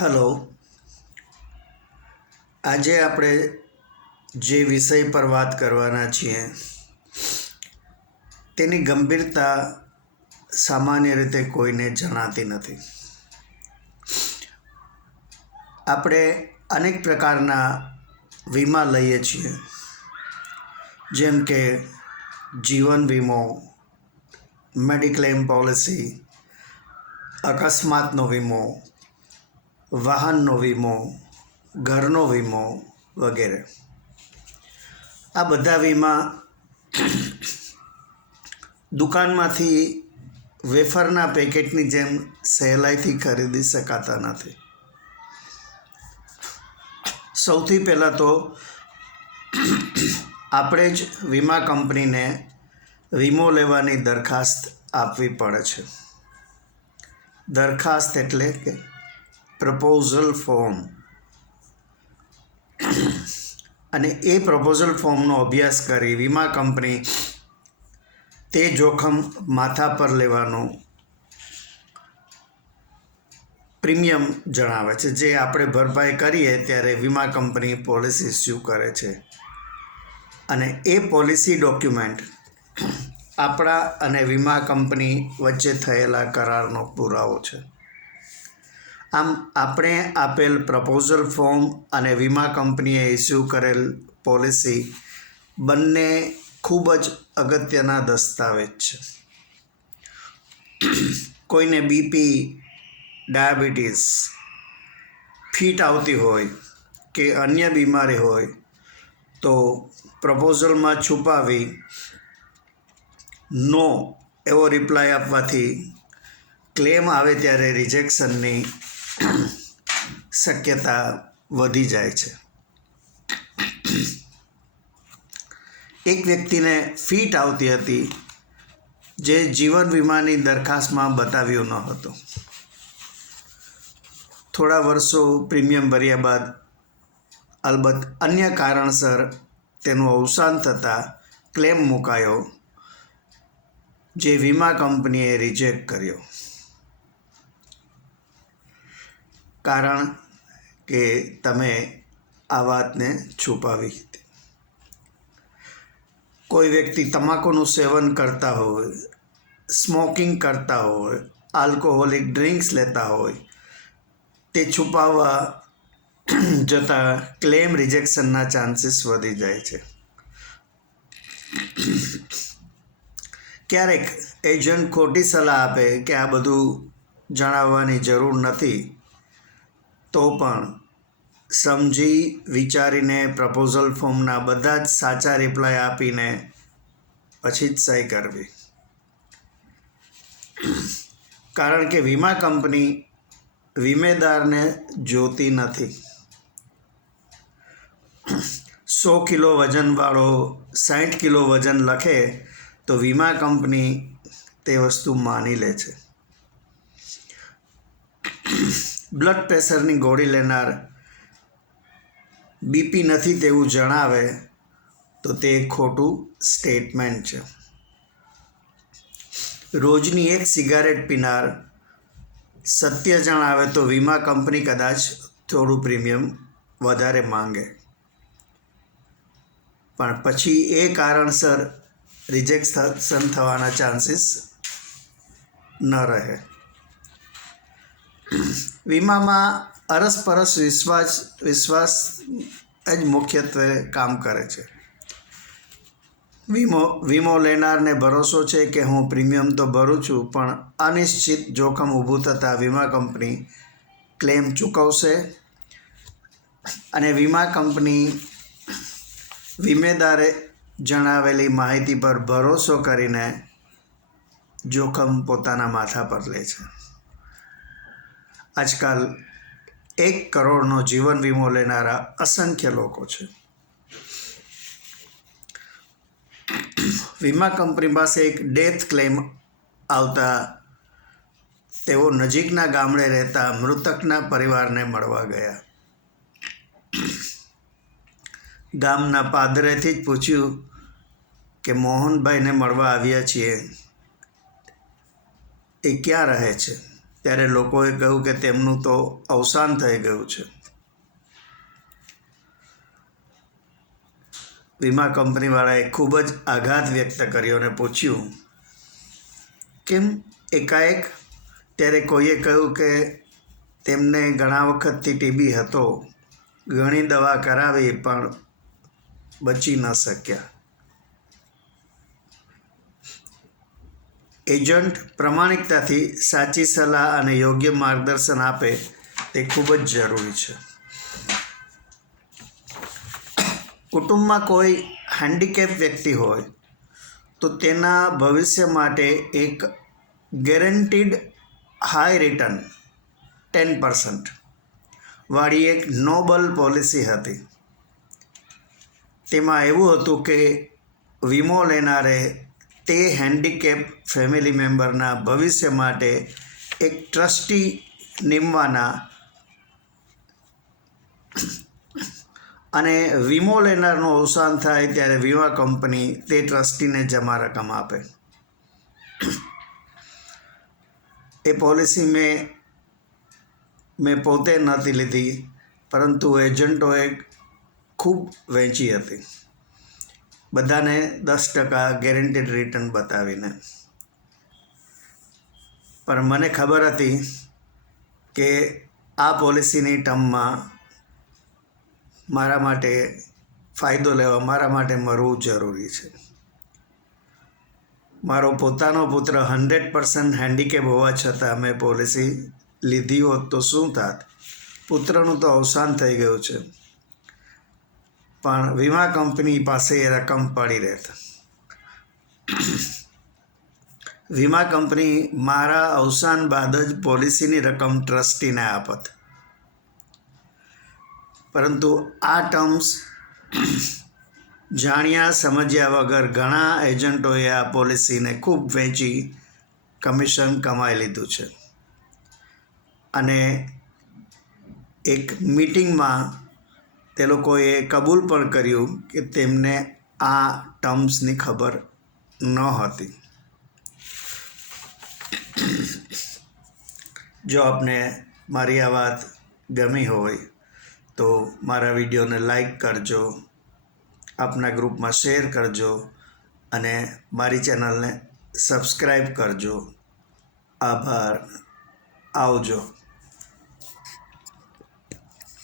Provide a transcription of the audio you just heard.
Hello. આજે આપણે જે વિષય પર વાત કરવાના છીએ તેની ગંભીરતા સામાન્ય રીતે કોઈને જણાતી નથી. આપણે અનેક પ્રકારના વીમા લઈએ છીએ, જેમ કે જીવન વીમો, મેડિક્લેમ પોલિસી, અકસ્માતનો વીમો, વાહનનો વીમો, ઘરનો વીમો વગેરે. આ બધા વીમા દુકાનમાંથી વેફરના પેકેટની જેમ સહેલાઈથી ખરીદી શકાતા નથી. સૌથી પહેલાં તો આપણે જ વીમા કંપનીને વીમો લેવાની દરખાસ્ત આપવી પડે છે. દરખાસ્ત એટલે કે પ્રપોઝલ ફોર્મ. અને એ પ્રપોઝલ ફોર્મનો અભ્યાસ કરી વીમા કંપની તે જોખમ માથા પર લેવાનું પ્રીમિયમ જણાવે છે, જે આપણે ભરપાઈ કરીએ ત્યારે વીમા કંપની પોલિસી ઇસ્યુ કરે છે. અને એ પોલિસી ડોક્યુમેન્ટ આપણા અને વીમા કંપની વચ્ચે થયેલા કરારનો પુરાવો છે. આમ આપણે આપેલ પ્રપોઝલ ફોર્મ અને વીમા કંપનીએ ઇસ્યુ કરેલ પોલિસી બંને ખૂબ જ અગત્યના દસ્તાવેજ છે. કોઈને બીપી, ડાયાબિટીસ, ફીટ આવતી હોય કે અન્ય બીમારી હોય તો પ્રપોઝલમાં છુપાવી નો એવો રિપ્લાય આપવાથી ક્લેમ આવે ત્યારે રિજેક્શનની શક્યતા વધી જાય છે. એક વ્યક્તિને ફીટ આવતી હતી, જે જીવન વીમાની દરખાસ્તમાં બતાવ્યું ન હતું. થોડા વર્ષો પ્રીમિયમ ભર્યા બાદ અલબત્ત અન્ય કારણસર તેનું અવસાન થતાં ક્લેમ મુકાયો, જે વીમા કંપનીએ રિજેક્ટ કર્યો. કારણ કે તમે આ વાતને છુપાવી હતી. કોઈ વ્યક્તિ તમાકુનું સેવન કરતા હોય, સ્મોકિંગ કરતા હોય, આલ્કોહોલિક ડ્રિંક્સ લેતા હોય, તે છુપાવવા જતાં ક્લેમ રિજેક્શનના ચાન્સીસ વધી જાય છે. ક્યારેક એજન્ટ ખોટી સલાહ આપે કે આ બધું જણાવવાની જરૂર નથી, તો પણ સમજી વિચારીને પ્રપોઝલ ફોર્મના બધા જ સાચા રિપ્લાય આપીને પછી જ સહી કરવી. કારણ કે વીમા કંપની વીમેદારને જોતી નથી. 100 કિલો વજનવાળો 60 કિલો વજન લખે તો વીમા કંપની તે વસ્તુ માની લે છે. બ્લડ પ્રેશરની ગોળી લેનાર બીપી નથી તેવું જણાવે તો તે ખોટું સ્ટેટમેન્ટ છે. રોજની એક સિગારેટ પીનાર સત્ય જણાવે તો વીમા કંપની કદાચ થોડું પ્રીમિયમ વધારે માંગે, પણ પછી એ કારણસર રિજેક્શન થવાના ચાન્સીસ ન રહે. વીમામાં અરસપરસ વિશ્વાસ જ મુખ્યત્વે કામ કરે છે. વીમો લેનારને ભરોસો છે કે હું પ્રીમિયમ તો ભરું છું, પણ અનિશ્ચિત જોખમ ઊભું થતાં વીમા કંપની ક્લેમ ચૂકવશે. અને વીમા કંપની વીમેદારે જણાવેલી માહિતી પર ભરોસો કરીને જોખમ પોતાના માથા પર લે છે. આજકાલ 1 કરોડનો જીવન વીમો લેનારા અસંખ્ય લોકો છે. વીમા કંપની પાસે એક ડેથ ક્લેમ આવતા તેઓ નજીકના ગામડે રહેતા મૃતકના પરિવારને મળવા ગયા. ગામના પાદરેથી જ પૂછ્યું કે મોહનભાઈને મળવા આવ્યા છીએ, એ ક્યાં રહે છે? ત્યારે લોકોએ કહ્યું કે તેમનું તો અવસાન થઈ ગયું છે. વીમા કંપનીવાળાએ ખૂબ જ આઘાત વ્યક્ત કર્યો અને પૂછ્યું કેમ એકાએક. ત્યારે કોઈએ કહ્યું કે તેમને ઘણા વખતથી ટીબી હતો, ઘણી દવા કરાવી પણ બચી ન શક્યા. એજન્ટ પ્રામાણિકતાથી સાચી સલાહ અને યોગ્ય માર્ગદર્શન આપે તે ખૂબ જ જરૂરી છે. કુટુંબમાં કોઈ હેન્ડીકેપ વ્યક્તિ હોય તો તેના ભવિષ્ય માટે એક ગેરંટીડ હાઈ રિટર્ન 10% વાળી એક નોબલ પોલિસી હતી. તેમાં એવું હતું કે વીમો લેનારે તે હેન્ડીકેપ ફેમિલી મેમ્બરના ભવિષ્ય માટે એક ટ્રસ્ટી નીમવાના અને વીમો લેનારનું અવસાન થાય ત્યારે વીમા કંપની તે ટ્રસ્ટીને જમા રકમ આપે. એ પોલિસી મેં પોતે નહોતી લીધી, પરંતુ એજન્ટોએ ખૂબ વેચી હતી, બધાને 10% ગેરંટેડ રિટર્ન બતાવીને. પણ મને ખબર હતી કે આ પોલિસીની ટર્મમાં મારા માટે ફાયદો લેવા મારા માટે મરવું જરૂરી છે. મારો પોતાનો પુત્ર 100% હેન્ડીકેપ હોવા છતાં મેં પોલિસી લીધી હોત તો શું થાત? પુત્રનું તો અવસાન થઈ ગયું છે, પણ વીમા કંપની પાસે એ રકમ પડી રહેત. વીમા કંપની મારા અવસાન બાદ જ પોલિસીની રકમ ટ્રસ્ટીને આપત. પરંતુ આ ટર્મ્સ જાણ્યા સમજ્યા વગર ઘણા એજન્ટોએ આ પોલિસીને ખૂબ વેચી કમિશન કમાઈ લીધું છે. અને એક મીટિંગમાં તે લોકોએ કબૂલ પણ કર્યું કે તેમને આ ટર્મ્સની ખબર નહોતી. જો આપને મારી આ વાત ગમી હોય તો મારા વિડીયોને લાઈક કરજો, આપના ગ્રુપમાં શેર કરજો અને મારી ચેનલને સબસ્ક્રાઈબ કરજો. આભાર. આવજો.